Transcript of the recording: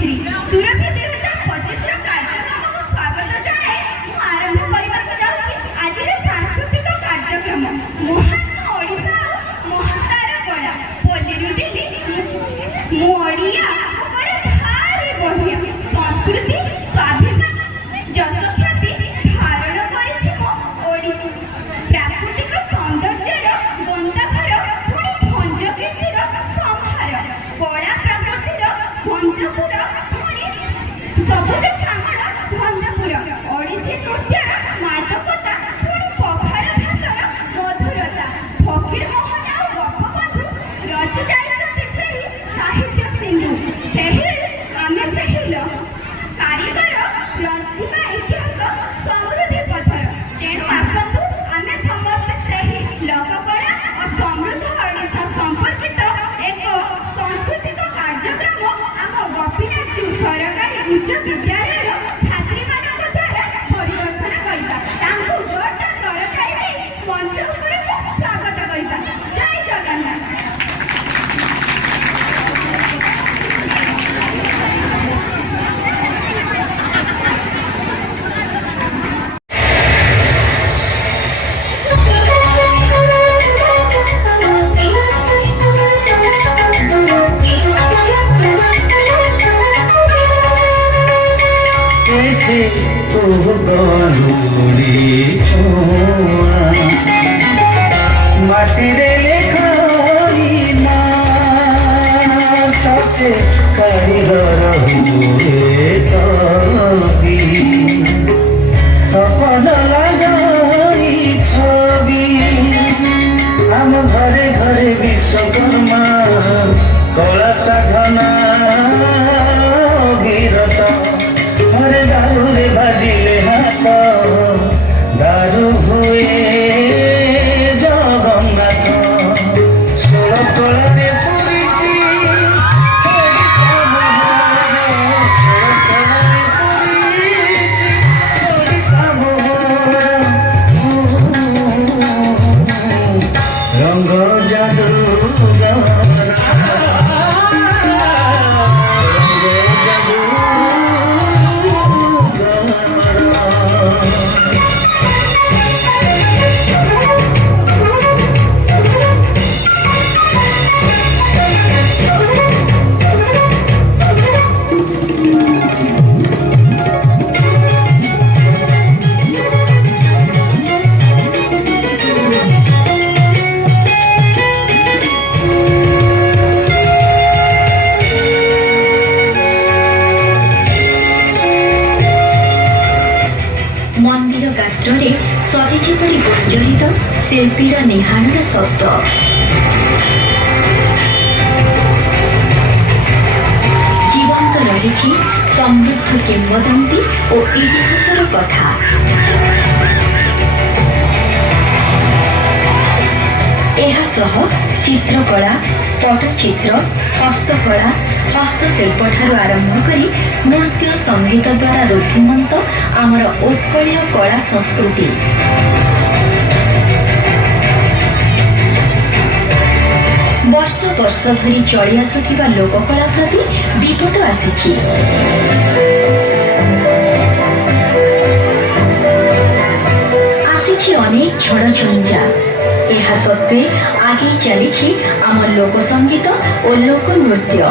श्री सुरभि 2025 कार्यक्रम को स्वागत जनाए आरंभ करने जाऊँगी आज सांस्कृतिक कार्यक्रम महान ओडिशा महातारा कला पल्ली दिल्ली मोड़िया भारी बढ़िया संस्कृति स्वाभिमान जस ख्याति धारण कर प्राकृतिक सौंदर्यर गंधाधर पुणी भंज कीर्तिर संहार कला प्रगतिर भंजपुर पुणी सबुज श्यामल भंजपुर ओडिसी नृत्यर मादकता पुणी पखार भाषार मधुरता फकीर मोहन और गोपबंधु रचि जाइछन्ति सेही साहित्य सिंधु सेही आमे सेही कारीगर प्रतिभा इतिहास समृद्धि पथर तेणु आसतु आमे समस्त सेही लोककला और समृद्ध ओडिशा संपर्कित एक सांस्कृतिक कार्यक्रम आम गोपीनाथ जू सरकारी उच्च विद्यालय छात्री मानक द्वारा परिवर्तन करता तांकु जोरदार करताई मंच उपरे स्वागत करता। जय जगन्नाथ। माटिरे लेखाई ना सबसे कारीगर हुए कवि सपन लगाई छवि आम घरे घरे विश्वकर्मा कला साधना वीरता हरे दारू रे बाजिले हाथ दारू हुए जगन्नाथ षोल कलारे पुरीची रंग जादू मंदिर गात्रे सहिची परि गुंजरित शिल्पीर निहाणर शब्द जीवंत रही समृद्ध किंवदंती और इतिहासर कथा। चित्रकला पटचित्र हस्तकला हस्तशिल्प ठारू आरंभ करी नृत्य संगीत द्वारा रुद्धिमंत आमर उत्कलीय कला संस्कृति। वर्ष वर्ष धरी चली आसुथिबा लोककला प्रति विपद आसी अनेक झड़ झंझा। यह सत्वे आगे चली आम लोक संगीत और लोक नृत्य।